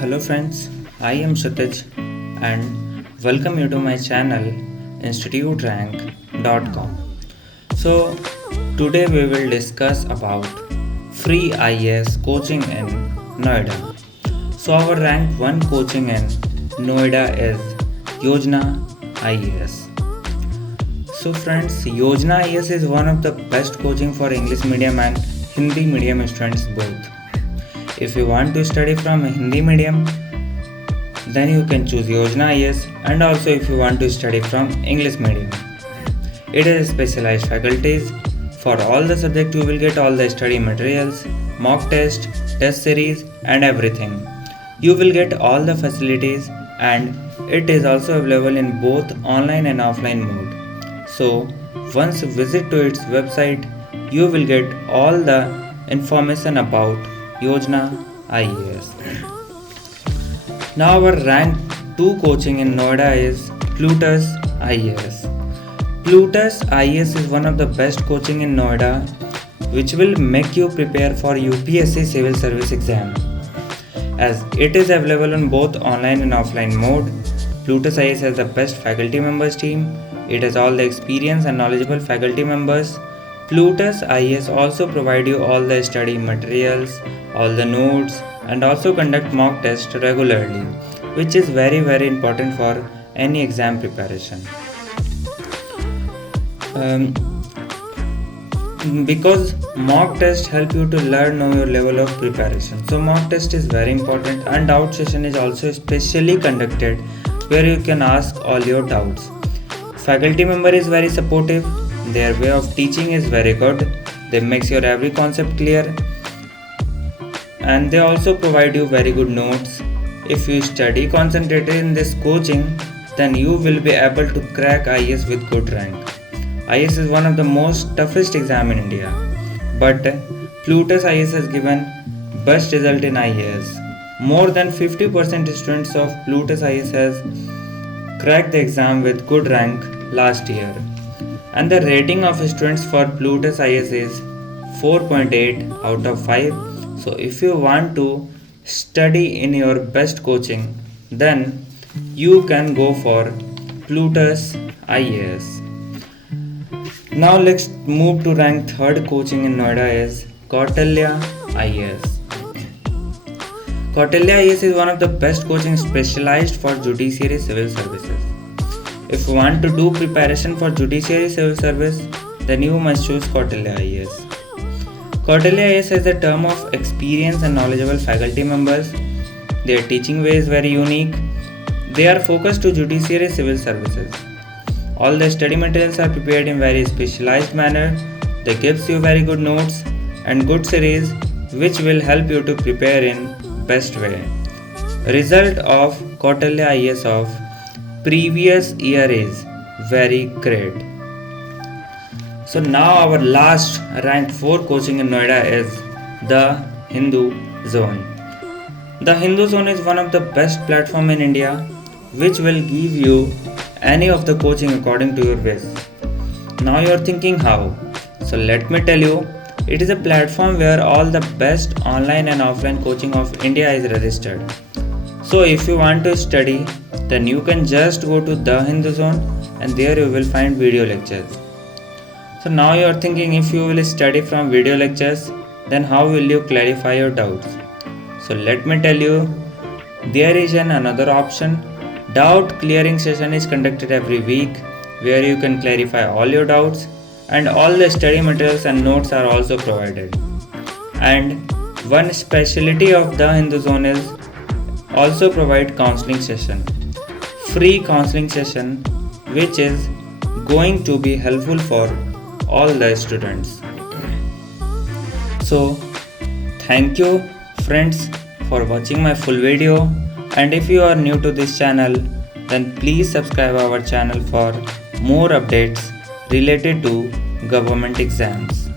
Hello friends, I am Kshitij and welcome you to my channel instituterank.com. So today we will discuss about free IAS coaching in Noida. So our rank 1 coaching in Noida is Yojana IAS. So friends, Yojana IAS is one of the best coaching for English medium and Hindi medium students both. If you want to study from a Hindi medium, then you can choose Yojana IAS, and also if you want to study from English medium. It is specialized faculties. For all the subjects you will get all the study materials, mock test, test series and everything. You will get all the facilities and it is also available in both online and offline mode. So once you visit to its website, you will get all the information about Yojana IAS. Now our rank 2 coaching in Noida is Plutus IAS. Plutus IAS is one of the best coaching in Noida which will make you prepare for UPSC civil service exam. As it is available on both online and offline mode, Plutus IAS has the best faculty members team. It has all the experienced and knowledgeable faculty members. Plutus IAS also provide you all the study materials, all the notes and also conduct mock tests regularly, which is very important for any exam preparation. Because mock test help you to know your level of preparation. So mock test is very important and doubt session is also specially conducted where you can ask all your doubts. Faculty member is very supportive. Their way of teaching is very good. They makes your every concept clear and they also provide you very good notes. If you study concentrated in this coaching, then you will be able to crack IAS with good rank. IAS is one of the most toughest exam in India, but Plutus IAS has given best result in IAS. More than 50% students of Plutus IAS has cracked the exam with good rank last year. And the rating of students for Plutus IAS is 4.8 out of 5. So if you want to study in your best coaching, then you can go for Plutus IAS. Now let's move to rank 3rd coaching in Noida is Kautilya IAS. Kautilya IAS is one of the best coaching specialized for judiciary civil services. If you want to do preparation for judiciary civil service, then you must choose Kautilya IAS. Kautilya IAS has a term of experienced and knowledgeable faculty members. Their teaching way is very unique. They are focused to judiciary civil services. All the study materials are prepared in very specialized manner. They gives you very good notes and good series which will help you to prepare in best way. Result of Kautilya IAS of previous year is very great. So now our last rank 4 coaching in Noida is the Hindu Zone. The Hindu Zone is one of the best platform in India which will give you any of the coaching according to your wish. Now you are thinking how? So let me tell you, it is a platform where all the best online and offline coaching of India is registered. So if you want to study, then you can just go to the Hindu Zone and there you will find video lectures. So now you are thinking, if you will study from video lectures, then how will you clarify your doubts? So let me tell you, there is another option. Doubt clearing session is conducted every week where you can clarify all your doubts and all the study materials and notes are also provided. And one specialty of the Hindu Zone is also provide counseling session. Free counseling session which is going to be helpful for all the students. So thank you friends for watching my full video, and if you are new to this channel, then please subscribe our channel for more updates related to government exams.